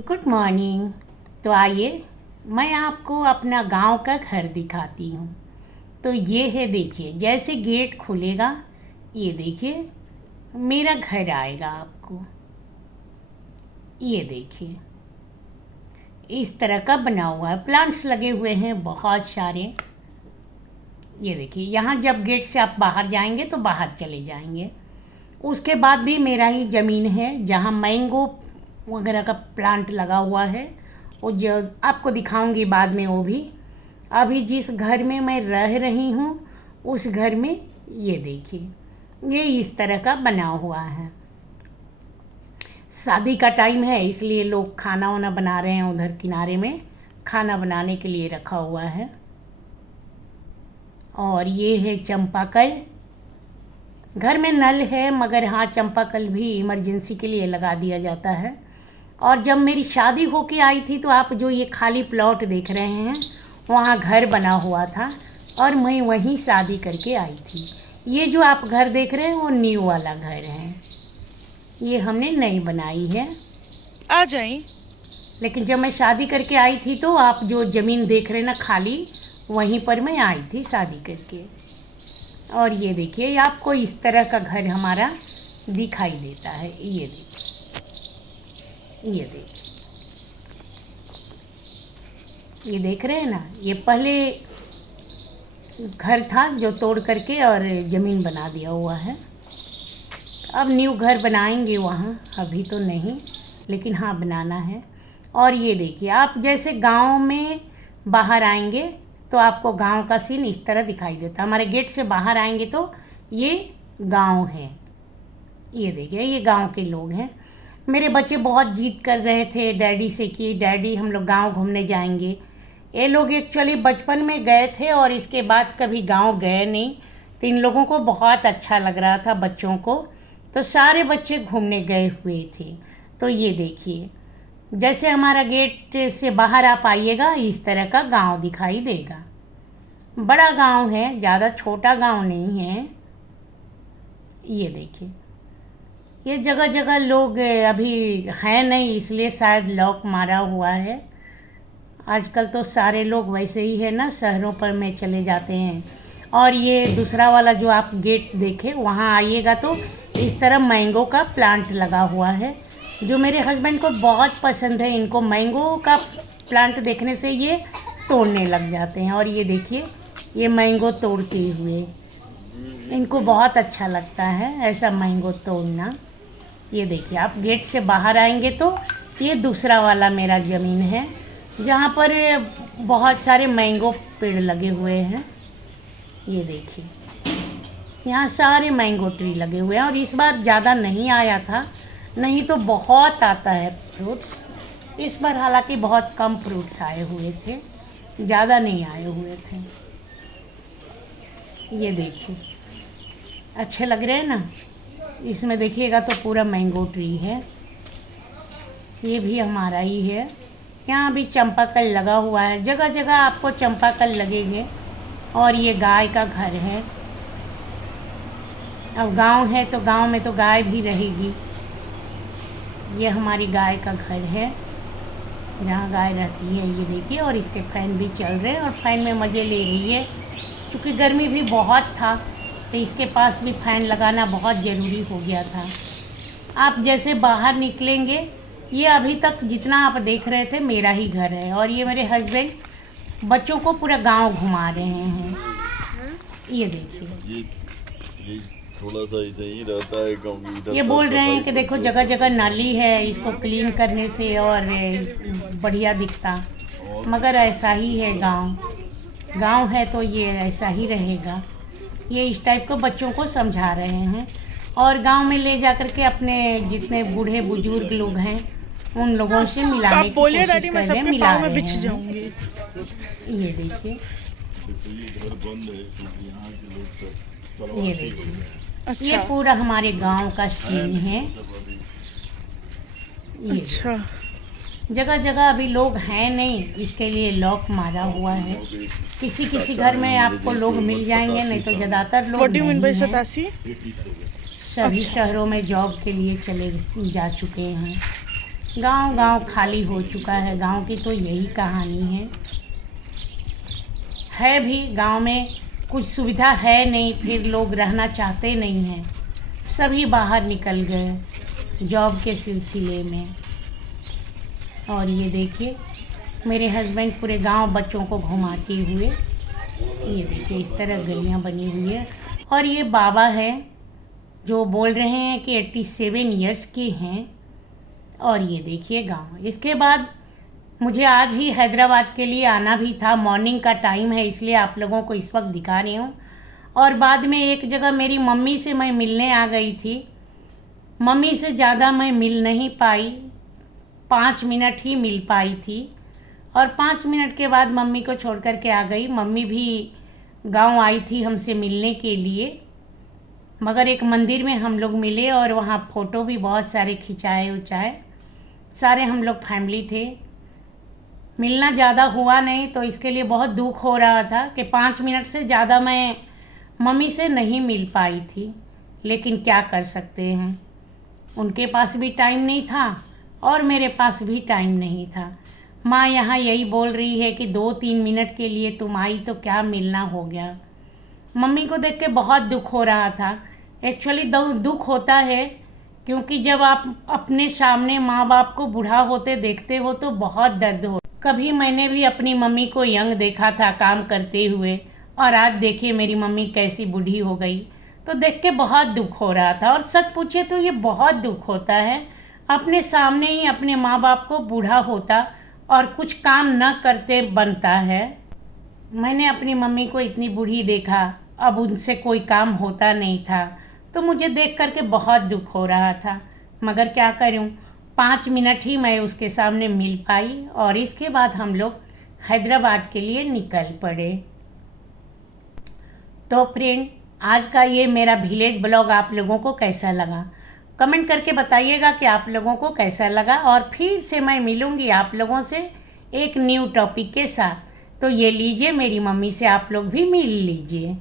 Good morning. तो आइए मैं आपको अपना गांव का घर दिखाती हूँ। तो ये है, देखिए, जैसे गेट खुलेगा ये देखिए मेरा घर आएगा आपको। ये देखिए इस तरह का बना हुआ है, प्लांट्स लगे हुए हैं बहुत सारे। ये देखिए यहाँ जब गेट से आप बाहर जाएंगे तो बाहर चले जाएंगे। उसके बाद भी मेरा ही ज़मीन है जहाँ मैंगो वगैरह का प्लांट लगा हुआ है। वो जो आपको दिखाऊंगी बाद में वो भी। अभी जिस घर में मैं रह रही हूँ उस घर में ये देखिए ये इस तरह का बना हुआ है। शादी का टाइम है इसलिए लोग खाना वाना बना रहे हैं। उधर किनारे में खाना बनाने के लिए रखा हुआ है। और ये है चंपाकल। घर में नल है मगर हाँ चंपाकल भी इमरजेंसी के लिए लगा दिया जाता है। और जब मेरी शादी होके आई थी तो आप जो ये खाली प्लॉट देख रहे हैं वहाँ घर बना हुआ था और मैं वहीं शादी करके आई थी। ये जो आप घर देख रहे हैं वो न्यू वाला घर है, ये हमने नई बनाई है। आ जाएं। लेकिन जब मैं शादी करके आई थी तो आप जो ज़मीन देख रहे हैं ना खाली, वहीं पर मैं आई थी शादी करके। और ये देखिए आपको इस तरह का घर हमारा दिखाई देता है। ये देखिए ये देख रहे हैं ना, ये पहले घर था जो तोड़ करके और ज़मीन बना दिया हुआ है। अब न्यू घर बनाएंगे वहाँ, अभी तो नहीं लेकिन हाँ बनाना है। और ये देखिए आप जैसे गांव में बाहर आएंगे तो आपको गांव का सीन इस तरह दिखाई देता है। हमारे गेट से बाहर आएंगे तो ये गांव है। ये देखिए ये गांव के लोग हैं। मेरे बच्चे बहुत जिद कर रहे थे डैडी से कि डैडी हम लोग गांव घूमने जाएंगे। ये लोग एक्चुअली बचपन में गए थे और इसके बाद कभी गांव गए नहीं। तो इन लोगों को बहुत अच्छा लग रहा था बच्चों को, तो सारे बच्चे घूमने गए हुए थे। तो ये देखिए जैसे हमारा गेट से बाहर आप आइएगा इस तरह का गांव दिखाई देगा। बड़ा गांव है, ज़्यादा छोटा गांव नहीं है। ये देखिए ये जगह जगह लोग अभी हैं नहीं इसलिए शायद लॉक मारा हुआ है। आजकल तो सारे लोग वैसे ही है ना, शहरों पर में चले जाते हैं। और ये दूसरा वाला जो आप गेट देखे वहाँ आइएगा तो इस तरह मैंगो का प्लांट लगा हुआ है जो मेरे हस्बैंड को बहुत पसंद है। इनको मैंगो का प्लांट देखने से ये तोड़ने लग जाते हैं। और ये देखिए ये मैंगो तोड़ते हुए इनको बहुत अच्छा लगता है ऐसा मैंगो तोड़ना। ये देखिए आप गेट से बाहर आएंगे तो ये दूसरा वाला मेरा ज़मीन है जहाँ पर बहुत सारे मैंगो पेड़ लगे हुए हैं। ये देखिए यहाँ सारे मैंगो ट्री लगे हुए हैं और इस बार ज़्यादा नहीं आया था, नहीं तो बहुत आता है फ्रूट्स। इस बार हालांकि बहुत कम फ्रूट्स आए हुए थे, ज़्यादा नहीं आए हुए थे। ये देखिए अच्छे लग रहे हैं ना। इसमें देखिएगा तो पूरा मैंगो ट्री है, ये भी हमारा ही है। यहाँ भी चंपाकल लगा हुआ है, जगह जगह आपको चंपाकल लगेंगे। और ये गाय का घर है। अब गांव है तो गांव में तो गाय भी रहेगी। ये हमारी गाय का घर है जहाँ गाय रहती है। ये देखिए और इसके फैन भी चल रहे हैं और फैन में मज़े ले रही है। क्योंकि गर्मी भी बहुत था तो इसके पास भी फ़ैन लगाना बहुत ज़रूरी हो गया था। आप जैसे बाहर निकलेंगे, ये अभी तक जितना आप देख रहे थे मेरा ही घर है। और ये मेरे हस्बैंड बच्चों को पूरा गांव घुमा रहे हैं। ये देखिए ये थोड़ा सा ऐसे ही रहता है गाँव। ये बोल रहे हैं कि देखो जगह जगह नाली है, इसको क्लीन करने से और बढ़िया दिखता। मगर ऐसा ही है, गांव है तो ये ऐसा ही रहेगा। ये इस टाइप को बच्चों को समझा रहे हैं। और गांव में ले जा कर के अपने जितने बूढ़े बुजुर्ग लोग हैं उन लोगों से मिलाने की कोशिश कर रहे हैं, मिला रहे हैं। ये देखिए ये देखिए अच्छा। ये पूरा हमारे गांव का सीन है। ये अच्छा। जगह जगह अभी लोग हैं नहीं इसके लिए लॉक मारा हुआ है। किसी किसी घर में आपको लोग मिल जाएंगे, नहीं तो ज़्यादातर लोग what do you mean by नहीं हैं। 87? सभी शहरों में जॉब के लिए चले जा चुके हैं। गांव खाली हो चुका है। गांव की तो यही कहानी है भी गांव में कुछ सुविधा है नहीं, फिर लोग रहना चाहते नहीं हैं, सभी बाहर निकल गए जॉब के सिलसिले में। और ये देखिए मेरे हस्बैंड पूरे गांव बच्चों को घुमाते हुए, ये देखिए इस तरह गलियां बनी हुई है। और ये बाबा हैं जो बोल रहे हैं कि 87 इयर्स के हैं। और ये देखिए गांव। इसके बाद मुझे आज ही हैदराबाद के लिए आना भी था, मॉर्निंग का टाइम है इसलिए आप लोगों को इस वक्त दिखा रही हूँ। और बाद में एक जगह मेरी मम्मी से मैं मिलने आ गई थी। मम्मी से ज़्यादा मैं मिल नहीं पाई, 5 मिनट ही मिल पाई थी। और 5 मिनट के बाद मम्मी को छोड़ कर के आ गई। मम्मी भी गांव आई थी हमसे मिलने के लिए, मगर एक मंदिर में हम लोग मिले और वहाँ फ़ोटो भी बहुत सारे खिंचाए। सारे हम लोग फैमिली थे। मिलना ज़्यादा हुआ नहीं तो इसके लिए बहुत दुख हो रहा था कि 5 मिनट से ज़्यादा मैं मम्मी से नहीं मिल पाई थी। लेकिन क्या कर सकते हैं, उनके पास भी टाइम नहीं था और मेरे पास भी टाइम नहीं था। माँ यहाँ यही बोल रही है कि 2-3 मिनट के लिए तुम आई तो क्या मिलना हो गया। मम्मी को देख के बहुत दुख हो रहा था। एक्चुअली दुख होता है क्योंकि जब आप अपने सामने माँ बाप को बूढ़ा होते देखते हो तो बहुत दर्द हो। कभी मैंने भी अपनी मम्मी को यंग देखा था काम करते हुए, और आज देखिए मेरी मम्मी कैसी बूढ़ी हो गई, तो देख के बहुत दुख हो रहा था। और सच पूछे तो ये बहुत दुख होता है, अपने सामने ही अपने माँ बाप को बूढ़ा होता और कुछ काम न करते बनता है। मैंने अपनी मम्मी को इतनी बूढ़ी देखा, अब उनसे कोई काम होता नहीं था, तो मुझे देख करके बहुत दुख हो रहा था। मगर क्या करूं, 5 मिनट ही मैं उसके सामने मिल पाई और इसके बाद हम लोग हैदराबाद के लिए निकल पड़े। तो फ्रेंड, आज का ये मेरा विलेज ब्लॉग आप लोगों को कैसा लगा, कमेंट करके बताइएगा कि आप लोगों को कैसा लगा। और फिर से मैं मिलूँगी आप लोगों से एक न्यू टॉपिक के साथ। तो ये लीजिए, मेरी मम्मी से आप लोग भी मिल लीजिए।